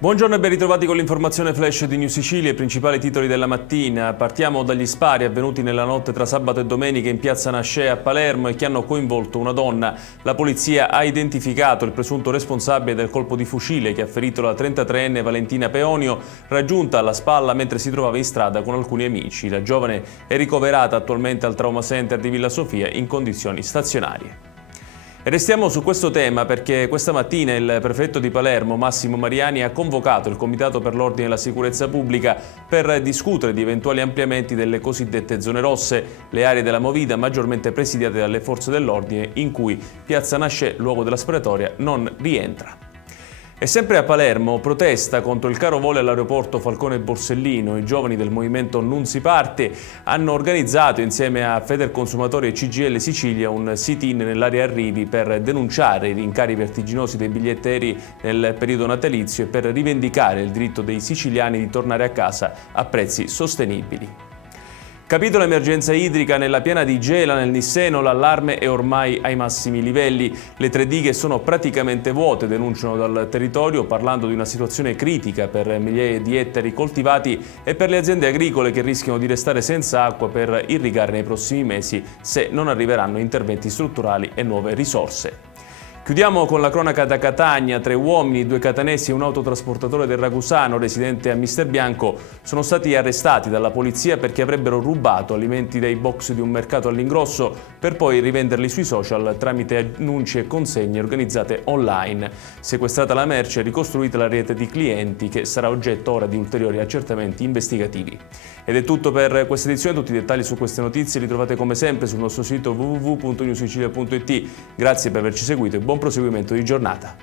Buongiorno e ben ritrovati con l'informazione flash di New Sicilia, i principali titoli della mattina. Partiamo dagli spari avvenuti nella notte tra sabato e domenica in piazza Nascea a Palermo e che hanno coinvolto una donna. La polizia ha identificato il presunto responsabile del colpo di fucile che ha ferito la 33enne Valentina Peonio, raggiunta alla spalla mentre si trovava in strada con alcuni amici. La giovane è ricoverata attualmente al Trauma Center di Villa Sofia in condizioni stazionarie. E restiamo su questo tema perché questa mattina il prefetto di Palermo, Massimo Mariani, ha convocato il Comitato per l'Ordine e la Sicurezza Pubblica per discutere di eventuali ampliamenti delle cosiddette zone rosse, le aree della movida maggiormente presidiate dalle forze dell'ordine in cui Piazza Nascea, luogo della sparatoria, non rientra. E sempre a Palermo, protesta contro il caro volo all'aeroporto Falcone Borsellino. I giovani del movimento Nunzi Parte hanno organizzato insieme a Federconsumatori e CGIL Sicilia un sit-in nell'area arrivi per denunciare i rincari vertiginosi dei biglietti aerei nel periodo natalizio e per rivendicare il diritto dei siciliani di tornare a casa a prezzi sostenibili. Capitolo emergenza idrica nella piana di Gela nel Nisseno, l'allarme è ormai ai massimi livelli. Le 3 dighe sono praticamente vuote, denunciano dal territorio, parlando di una situazione critica per migliaia di ettari coltivati e per le aziende agricole che rischiano di restare senza acqua per irrigare nei prossimi mesi se non arriveranno interventi strutturali e nuove risorse. Chiudiamo con la cronaca da Catania. 3 uomini, 2 catanesi e un autotrasportatore del Ragusano residente a Misterbianco sono stati arrestati dalla polizia perché avrebbero rubato alimenti dai box di un mercato all'ingrosso per poi rivenderli sui social tramite annunci e consegne organizzate online. Sequestrata la merce e ricostruita la rete di clienti che sarà oggetto ora di ulteriori accertamenti investigativi. Ed è tutto per questa edizione. Tutti i dettagli su queste notizie li trovate come sempre sul nostro sito www.newsicilia.it. Grazie per averci seguito e buon proseguimento di giornata.